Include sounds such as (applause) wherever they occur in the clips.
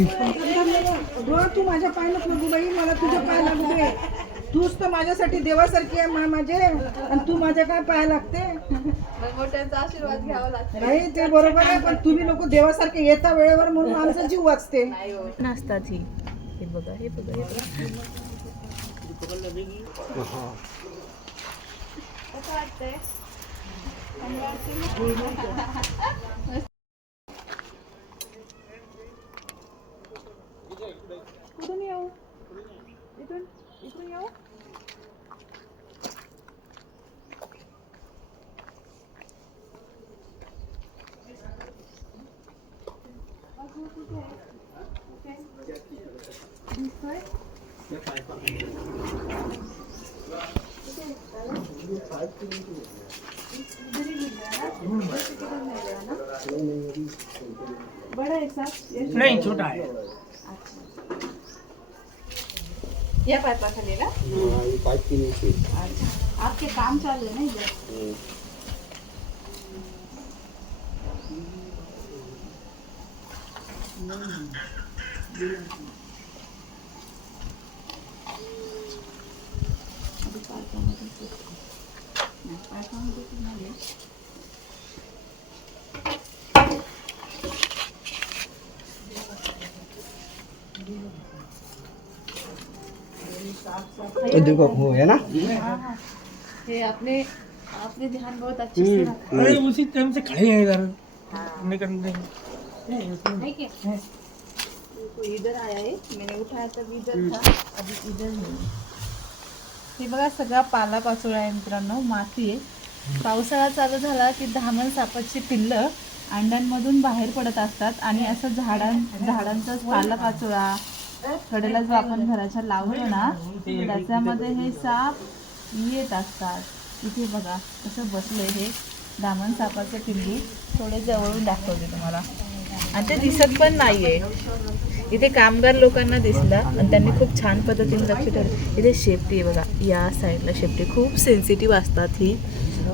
अगं, तू माझ्या पायाला नको बाई मला तुझ्या पाय लागू दे तूच तर माझ्यासाठी देवासारखी आहे मा माझे. आणि तू माझ्या काय पाय लागते? मोठ्यांचा आशीर्वाद घ्यावा लागतो. नाही ते बरोबर आहे पण तुम्ही लोक देवासारखे येता वेळेवर म्हणून आमचा जीव वाचते. नाही हो. नसतात ही हे बघा हे बघा हे बघा. कसं वाटतंय? (laughs) इथून येऊ बड़ा है साहब ये नहीं छोटा है या पाइपा खाली ना अच्छा। आपके काम चालू है ना इधर? अभी पाइपामध्ये ते- नाही, पाइपामध्ये ते नाही आहे. है। ना हाँ, हाँ। ये आपने आपने ध्यान बहुत अच्छे से रखा. अरे उसी टाइम से खड़े हैं इधर। निकलने है क्या? तो इधर आया है मैंने उठाया तब इधर था अभी इधर नहीं हे बघा सगळा पाला पाचोळा आहे मित्रांनो माती आहे. पावसाळा चालू झाला की धामण सापाची पिल्लं अंड्यांमधून बाहेर पडत असतात आणि असं झाडां झाडांचा पाला पाचोळा कडेला जो आपण घराच्या लावतो ना त्याच्यामध्ये हे साप येत असतात. इथे बघा कसं बसले हे. दामन सापाचं पिंडी थोडे जवळून दाखवते तुम्हाला. आणि ते दिसत पण नाहीये. इथे कामगार लोकांना दिसला आणि त्यांनी खूप छान पद्धतीने लक्ष ठेवलं. इथे शेपटी आहे बघा या साईडला शेपटी. खूप सेन्सिटिव्ह असतात ही.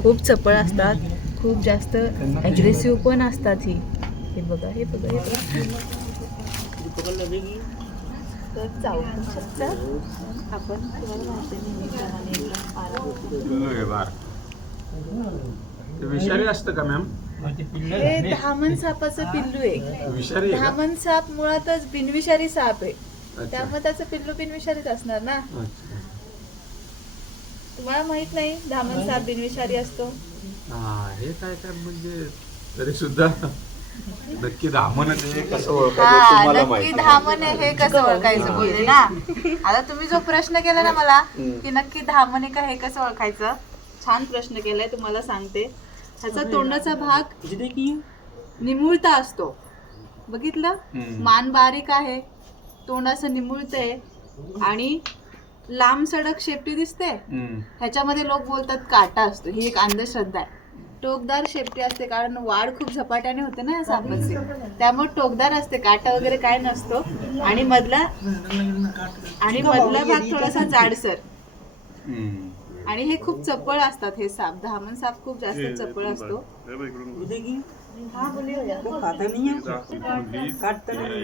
खूप चपळ असतात. खूप जास्त ॲग्रेसिव्ह पण असतात ही. हे बघा हे बघा हे बघा. तर पण आपण तुम्हाला माहिती नेहमीप्रमाणे विषारी असतं का मॅम हे धामण सापाचं पिल्लू आहे. विषारी आहे का? धामण साप मुळातच बिनविषारी साप आहे. अच्छा. त्यामुळे त्याचं पिल्लू बिनविषारीच असणार ना? अच्छा. तुम्हाला माहीत नाही धामण साप बिनविषारी असतो? हा हे काय काय म्हणजे तरी सुद्धा नक्की धामण ते कसं हा ओळखायचं तुम्हाला नक्की माहिती धामण आहे हे कसं ओळखायचं बोलले ना? आता तुम्ही जो प्रश्न केला ना मला की नक्की धामण आहे का हे कसं ओळखायचं? छान प्रश्न केलाय तुम्हाला सांगते. ह्याचा तोंडाचा भाग निमुळता असतो. बघितलं? हम्म. मान बारीक आहे तोंड असं निमुळतंय आणि लांब सडक शेपटी दिसते. हम्म. ह्याच्यामध्ये लोक बोलतात काटा असतो. ही एक अंधश्रद्धा आहे. टोकदार शेपटी असते कारण वाढ खूप झपाट्याने होते ना या सापाची त्यामुळे टोकदार असते काटा वगैरे काय नसतो. आणि मधला आणि मधला भाग थोडासा जाडसर. आणि हे खूप चपळ असतात हे साप. धामण साप खूप जास्त चपळ असतो.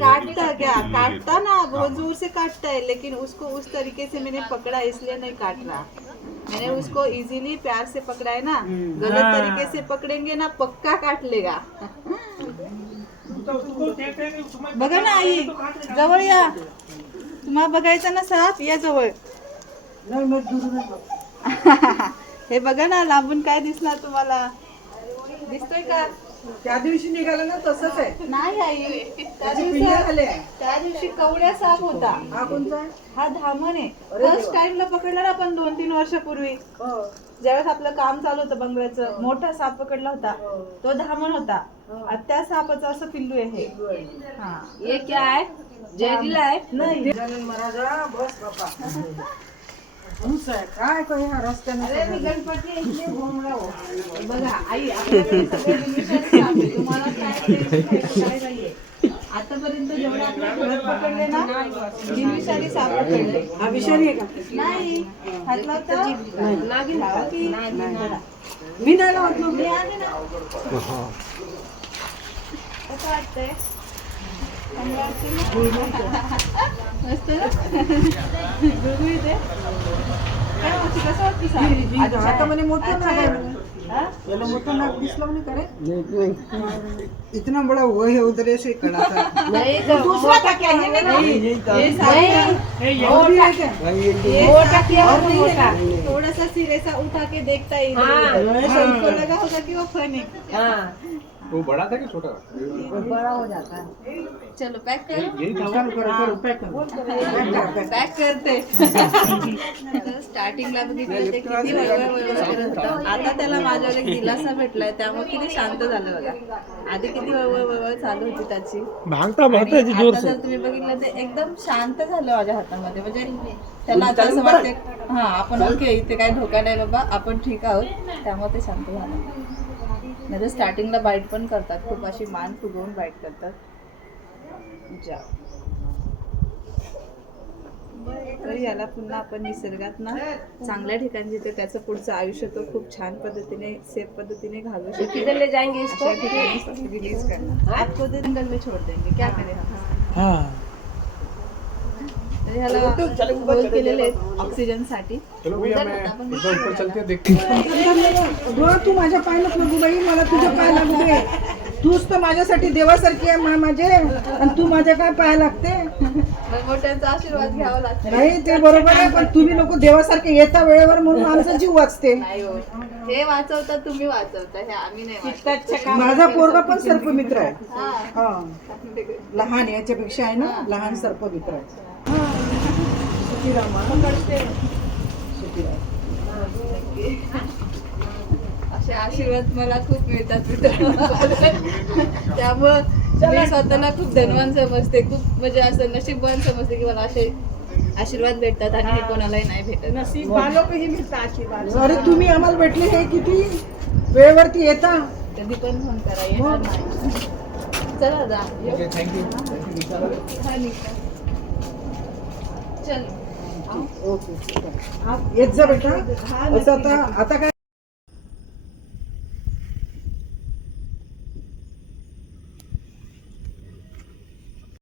काटता क्या काटता ना बहुत जोर से काटता है. लेकिन उसको उस तरीके से मैंने पकड़ा इसलिए नहीं काट रहा. मैंने उसको इजीली प्यार से पकड़ा है ना गलत तरीके से पकड़ेंगे ना पक्का काट लेगा। बघा ना आई जवळ या. तुम्हाला बघायचं ना साप या जवळ. (laughs) हे बघा ना लांबून काय दिसणार तुम्हाला? दिसतोय का? त्या दिवशी निघालं ना तसंच आहे. नाही आई. त्या पिल्ले दिवशी आले आहे. त्या दिवशी कवड्या साप होता. हा कोणता आहे? हा धामण आहे. अरे फर्स्ट देवा. टाइमला पकडला ना आपण दोन तीन वर्षापूर्वी. हो. ज्यावेळेस आपलं काम चालू होतं बंगल्याचं मोठा साप पकडला होता. तो धामण होता. आणि त्या सापाचं असं पिल्लू आहे हे. हा. ये क्या? आहे जयगिला आहे? नाही. गजानन महाराजा बस बापा (laughs) काय काय ह्या रस्त्याने अरे मी गणपती आहे, इथले घोंगडा हो. बघा आई आपल्याकडे सगळे बिनविषारी साप आहे. तुम्हाला काय टेन्शन काय नाहीये. आतापर्यंत जेवढे आपल्या घरात पकडले ना बिनविषारी साप पकडले हा विषारी आहे का नाही हातला होता लागेल की मी नाही लावत मग. मी आहे ना कसं वाटतंय मस्त ना गुळगुळीत आहे काय मावशी कसं वाटतं साडी आता म्हणे मोठं अच्छा हा? नाही इतना बड़ा वो है उधर ऐसे कड़ा था नाही तो दूसरा का क्या है ये नहीं ये साड़ी और भी है क्या ये साड़ी और नहीं है थोड़ा सा सिरे सा उठा के देखता है। हाँ। उनको लगा होगा कि वो फनी वो बड़ा था कि छोटा? चलो पैक कर. करो करो करो. पैक करो. पॅक करते. (laughs) स्टार्टिंगला बघितलं ते किती वळवळ वळवळ करत होता. आता त्याला माझ्यावर एक दिलासा भेटलाय त्यामुळे किती शांत झालं बघा. आधी किती वळवळ वळवळ चालू होती त्याची. भागता आणि भागता जोर आता जर तुम्ही बघितलं ते एकदम शांत झालं माझ्या हातामध्ये. म्हणजे त्याला आता असं वाटते हा आपण ओके इथे काही धोका नाही बाबा आपण ठीक आहोत. त्यामुळे ते शांत झालं. नाही स्टार्टिंगला बाईट पण करतात. खूप अशी मान फुगवून बाईट करतात. जा. तर याला पुन्हा आपण निसर्गात ना चांगल्या ठिकाणी जिथे त्याचं पुढचं आयुष्य तो खूप छान पद्धतीने सेफ पद्धतीने घालू शकतो किधर ले जाएंगे इसको? रिलीज करना आपको तो जंगल में छोड़ देंगे. क्या करें? हा. ऑक्सिजनसाठी आपण ऊपर चलते देखते ग तू माझ्या पाय नको बाई मला तुझ्या पाय लागू तूच तर माझ्यासाठी देवासारखी आहे मा माझे. आणि तू माझ्या काय पाय लागते? मोठ्यांचा आशीर्वाद घ्यावा लागतो. नाही ते बरोबर आहे पण तुम्ही लोक देवासारखे येता वेळेवर म्हणून आमचा जीव वाचते. नाही हो. हे वाचवता तुम्ही वाचवता हे आम्ही नाही वाचवत. माझा पोरगा पण सर्पमित्र आहे. हा. हा. लहान याच्यापेक्षा आहे ना लहान सर्पमित्र आहे. सुखीरामा. सुखीराम. असे आशीर्वाद मला खूप मिळतात मित्रांनो त्यामुळं मी स्वतःला खूप धनवान समजते. खूप म्हणजे असं नशीबवान समजते की मला असे आशीर्वाद भेटतात आणि हे. कोणालाही नाही भेटत. अरे तुम्ही आम्हाला भेटले हे किती? वेळेवरती येता. कधी पण फोन करा येणार नाही. चला जा हा. चल. ओके. येत जा बेटा. असं आता आता काय